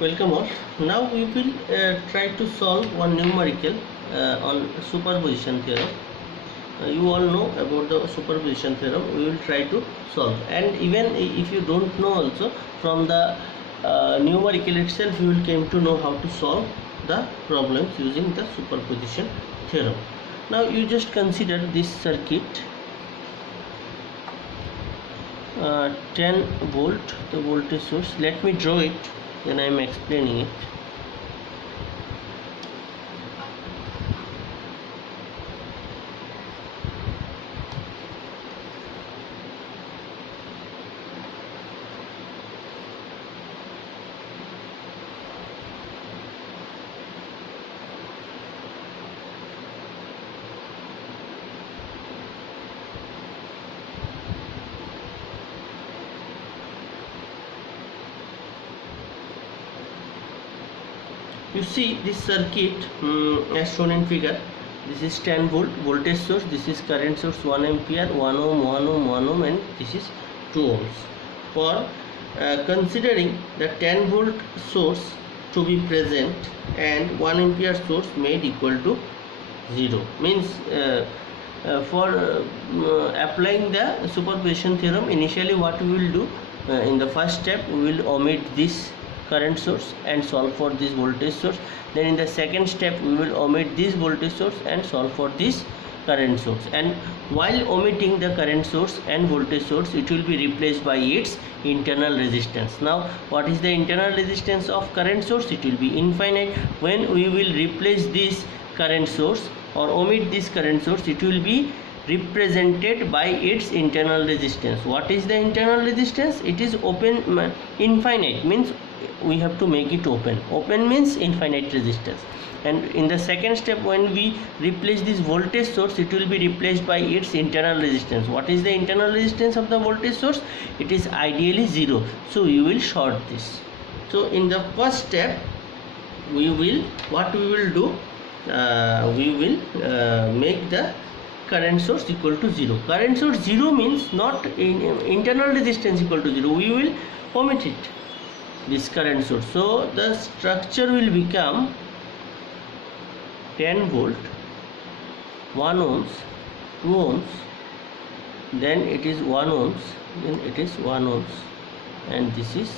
Welcome all. Now we will try to solve one numerical on superposition theorem. You all know about the superposition theorem. We will try to solve, and even if you don't know also, from the numerical itself you will came to know how to solve the problems using the superposition theorem. Now you just consider this circuit, 10 volt, the voltage source. Let me draw it, then I am explaining it. You see this circuit as shown in figure. This is 10 volt voltage source, this is current source 1 ampere, 1 ohm, 1 ohm, 1 ohm, and this is 2 ohms. For considering the 10 volt source to be present and 1 ampere source made equal to 0, means for applying the superposition theorem, initially what we will do, in the first step we will omit this current source and solve for this voltage source. Then in the second step we will omit this voltage source and solve for this current source, and while omitting the current source and voltage source, it will be replaced by its internal resistance. Now what is the internal resistance of current source? It will be infinite. When we will replace this current source or omit this current source, it will be represented by its internal resistance. What is the internal resistance? It is open, infinite means we have to make it open. Open means infinite resistance. And in the second step, when we replace this voltage source, it will be replaced by its internal resistance. What is the internal resistance of the voltage source? It is ideally 0. So you will short this. So in the first step, we will do, we will make the current source equal to 0. Current source 0 means not internal resistance equal to 0. We will omit it, this current source. So the structure will become 10 volt, 1 ohms, 2 ohms, then it is 1 ohms, then it is 1 ohms, and this is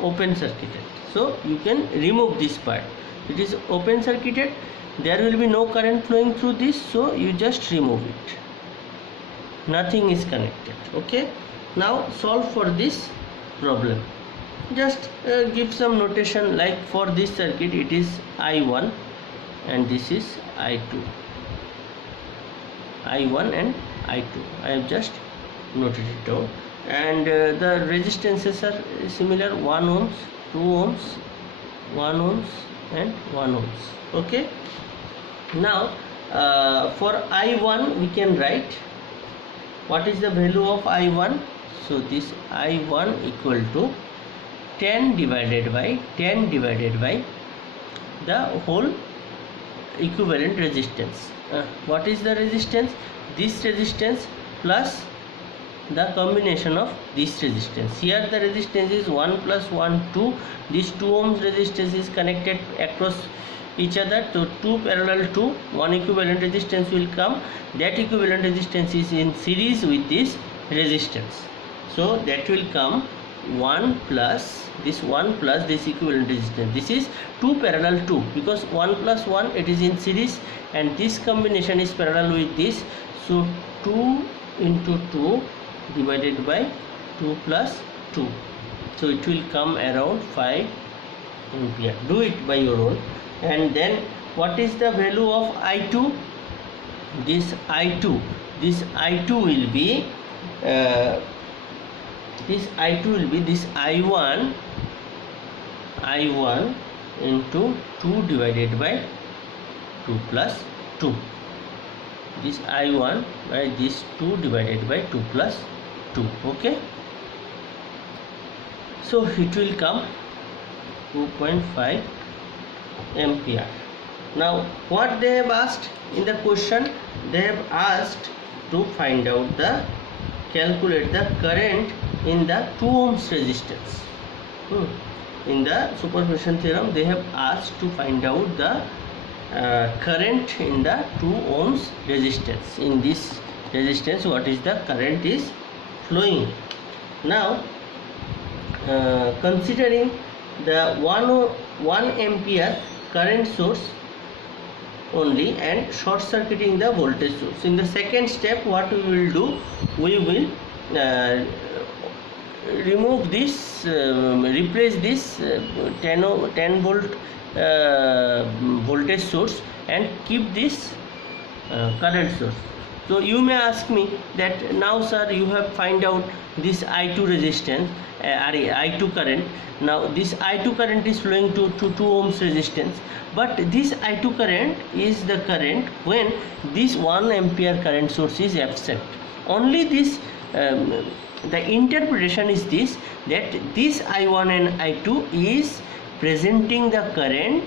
open circuited. So you can remove this part. It is open circuited, there will be no current flowing through this, so you just remove it. Nothing is connected. Okay, now solve for this problem. Just give some notation, like for this circuit it is I1 and this is I2. I1 and I2. I have just noted it down. And the resistances are similar: 1 ohms, 2 ohms, 1 ohms, and 1 ohms. Okay. Now for I1 we can write what is the value of I1. So this I1 equal to 10 divided by the whole equivalent resistance. What is the resistance? This resistance plus the combination of this resistance. Here the resistance is 1 plus 1, 2. This 2 ohms resistance is connected across each other, so 2 parallel to 1 equivalent resistance will come. That equivalent resistance is in series with this resistance, so that will come 1 plus this equivalent resistance. This is 2 parallel 2, because 1 plus 1 it is in series and this combination is parallel with this, so 2 into 2 divided by 2 plus 2, so it will come around 5 ampere. Do it by your own. And then what is the value of I2? This I2 will be this I1 into 2 divided by 2 plus 2. This I1 by this 2 divided by 2 plus 2. Okay, so it will come 2.5 ampere. Now what they have asked in the question, they have asked to find out the calculate the current in the 2 ohms resistance. in the superposition theorem they have asked to find out the current in the 2 ohms resistance. In this resistance, what is the current is flowing. Now considering the 1 ampere current source only and short circuiting the voltage source, in the second step what we will do, we will remove this, replace this 10 volt voltage source and keep this current source. So you may ask me that now sir, you have find out this I2 resistance, I2 current. Now this I2 current is flowing to 2 ohms resistance, but this I2 current is the current when this 1 ampere current source is absent. Only this the interpretation is this, that this I1 and I2 is presenting the current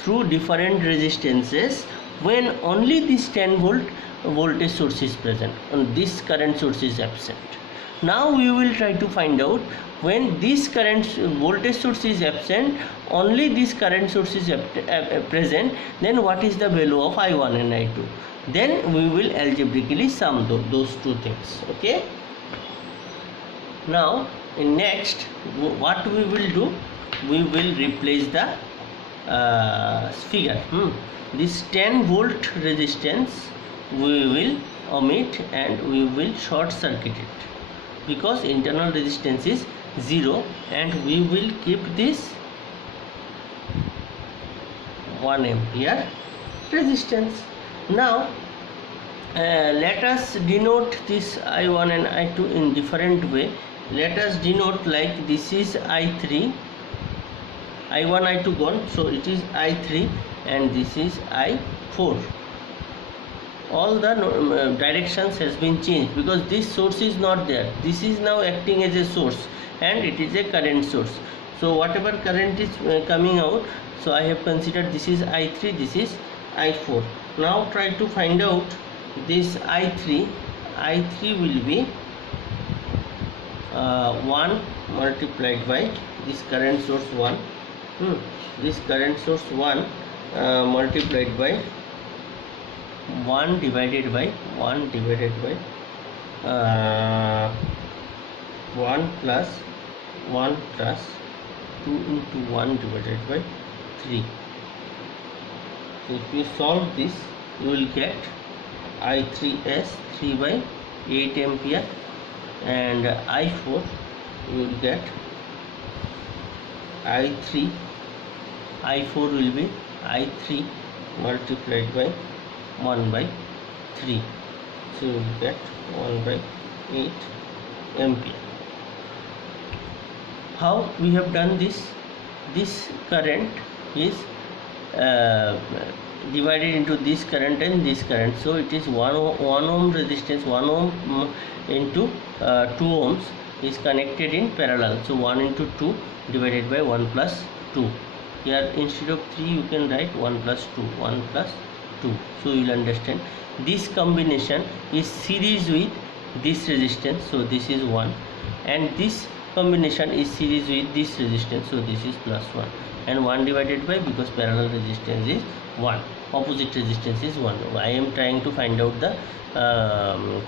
through different resistances when only this 10 volt voltage source is present and this current source is absent. Now we will try to find out when this current voltage source is absent, only this current source is present, then what is the value of I1 and I2. Then we will algebraically sum those two things. Okay. Now in next what we will do, we will replace the figure. This 10 volt resistance we will omit and we will short circuit it, because internal resistance is 0, and we will keep this 1 ampere resistance. Now let us denote this I1 and I2 in different way. Let us denote like this is I3, I1 I2 gone, so it is I3, and this is I4. All the directions has been changed because this source is not there. This is now acting as a source and it is a current source. So whatever current is coming out, so I have considered this is I3, this is I4. Now try to find out this I3. I3 will be 1 multiplied by this current source 1. This current source 1 multiplied by 1 divided by 1 plus 2 into 1 divided by 3. So if you solve this, you will get I3 as 3 by 8 ampere, and I4 you will get I4 will be I3 multiplied by 1 by 3. So you will get 1 by 8 ampere. How we have done this? This current is divided into this current and this current, so it is 1 ohm resistance, 1 ohm into 2 ohms is connected in parallel, so 1 into 2 divided by 1 plus 2. Here instead of 3 you can write 1 plus 2, 1 plus 2. So you will understand this combination is series with this resistance, so this is 1, and this combination is series with this resistance, so this is plus 1, and 1 divided by, because parallel resistance is 1, opposite resistance is 1. I am trying to find out the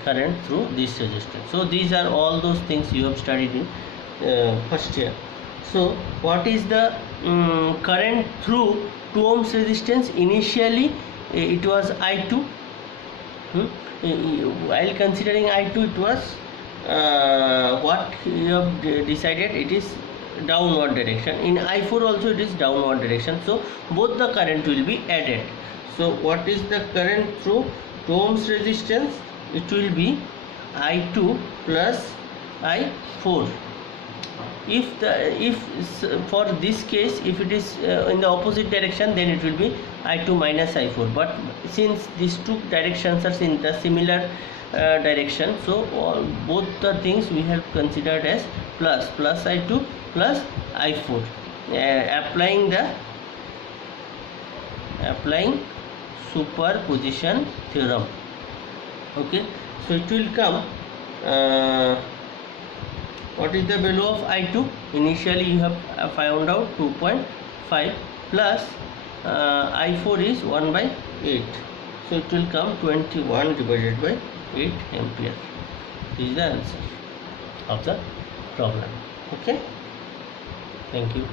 current through this resistance. So these are all those things you have studied in first year. So what is the current through 2 ohms resistance? Initially it was I2. While considering I2, it was what you have decided, it is downward direction. In I4 also it is downward direction, so both the current will be added. So what is the current through 2 ohms resistance? It will be I2 plus I4. If for this case, if it is in the opposite direction, then it will be I2 minus I4, but since these two directions are in the similar direction, so both the things we have considered as plus I2 plus I4, applying superposition theorem. Okay, so it will come What is the value of I2? Initially you have found out 2.5 plus I4 is 1 by 8. So it will come 21 divided by 8 ampere. This is the answer of the problem. Okay. Thank you.